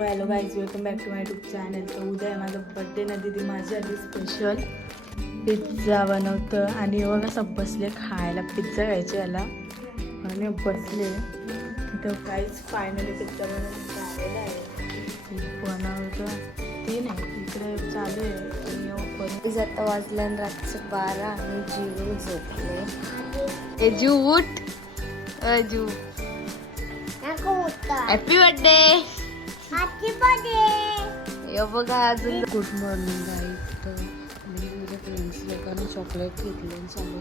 Hello guys, welcome back to my YouTube channel. तर उद्या आहे माझा बड्डे ना. दीदी माझी आधी स्पेशल पिझ्झा बनवतं आणि एवढं असं बसले खायला. पिझ्झा खायचे याला आणि बसले तर काहीच फायनली पिझ्झा बनवून झालेला आहे. बनवतं ते नाही इकडे चालू आहे. आता वाजल्या रातचे 12 आणि जीव झोपले. ए जीव उठ, जीव हॅपी बर्थडे. Happy birthday. यो बघा अजून. Good morning guys. तर मी माझ्या फ्रेंड्स लोकांना चॉकलेट घेतले आणि चालू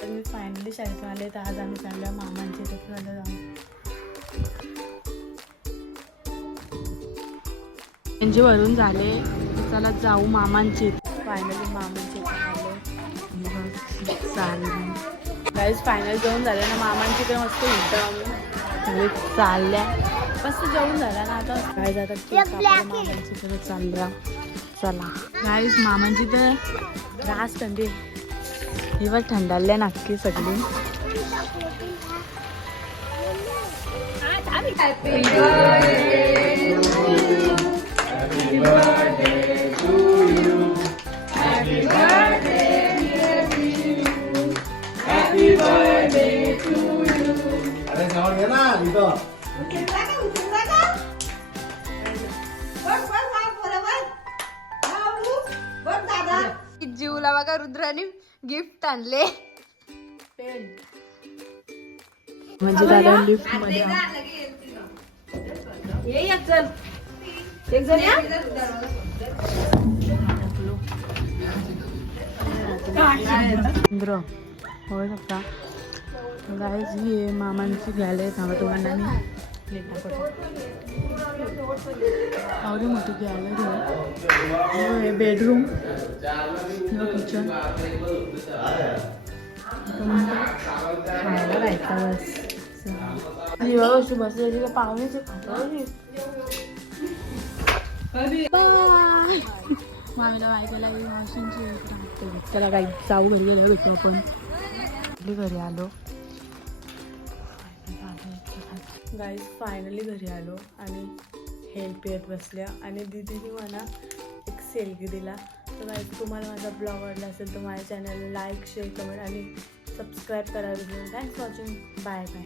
तर मी फायनली शाळेतून आले. तर आज आम्ही चाललो मामांच्या इथे जाऊन. त्यांचे भरून झाले. चला जाऊ मामांची. फायनली मामांची आलो. चालेल गाईज, फायनल जेवण झालं ना मामांची. तर मस्त आम्ही चालल्या. मस्त जेवण झालं ना. आता काय जातात मामांची तर चालल्या. चला गाईज, मामांची तर रास थंडी ही बघ थंडाल्या नक्की सगळी. जीवला बघा रुद्राने गिफ्ट आणले. म्हणजे दादा लिफ्ट मध्ये होऊ शकता. गाईज ही मामांची घ्यायला थांबा तुम्हाला मी आवडी मोठी घ्यायला घे. बेडरूम किचन खायला राहायचा बस. अशी बसली का पाहुण्याचे मामीला माहितीला मावशींची राहते. त्याला काही जाऊ घरी गेले भेटू आपण. घरी आलो गाईज. फायनली घरी आलो आणि हेल्प येत बसल्या आणि दीदीने मला एक सेल्फी दिला. तर गाईज, तुम्हाला माझा ब्लॉग आवडला असेल तर माझ्या चॅनलला लाईक, शेअर, कमेंट आणि सबस्क्राईब करा. Thanks watching. Bye bye.